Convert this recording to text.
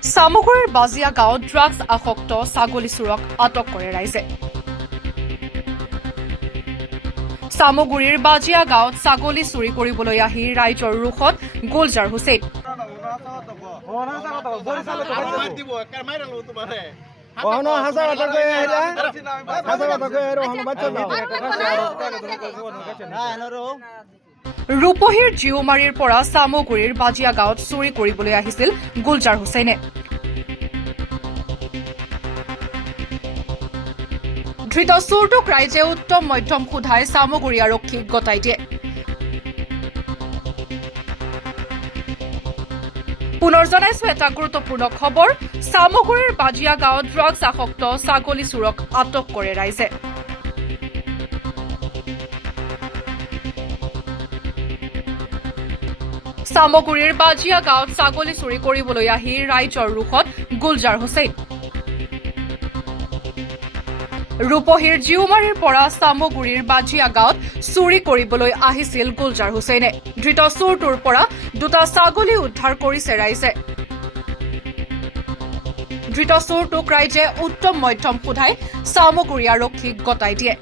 চামগুৰিৰ বাজিয়া গাঁৱত ড্ৰাগছ আসক্ত ছাগলী চোৰক আটক কৰে ৰাইজে। চামগুৰিৰ বাজিয়া গাঁৱত ছাগলী চুৰি কৰিবলৈ আহি ৰাইজৰ ৰোষত গুলজাৰ হুছেইন। ৰূপহীৰ জিউমাৰীৰ পৰা চামগুৰিৰ বাজিয়া গাঁৱত চুৰি কৰিবলৈ আহিছিল গুলজাৰ হুছেইনে। ধৃত চোৰটোক ৰাইজে উত্তম মধ্যম সোধাই চামগুৰি আৰক্ষীক গতাই দিয়ে। পুনৰ জনাইছো এটা গুৰুত্বপূৰ্ণ খবৰ, চামগুৰিৰ বাজিয়া গাঁৱত ড্ৰাগছ আসক্ত ছাগলী চোৰক আটক কৰে ৰাইজে। চামগুৰিৰ বাজিয়া গাঁৱত ছাগলী চুৰি কৰিবলৈ আহি ৰাইজৰ ৰোষত গুলজাৰ হুছেইন। ৰূপহীৰ জিউমাৰীৰ পৰা চামগুৰিৰ বাজিয়া গাঁৱত চুৰি কৰিবলৈ আহিছিল গুলজাৰ হুছেইনে। ধৃত চোৰটোৰ পৰা দুটা ছাগলী উদ্ধাৰ কৰিছে ৰাইজে। ধৃত চোৰটোক ৰাইজে উত্তম মধ্যম সোধাই চামগুৰি আৰক্ষীক গতাই দিয়ে।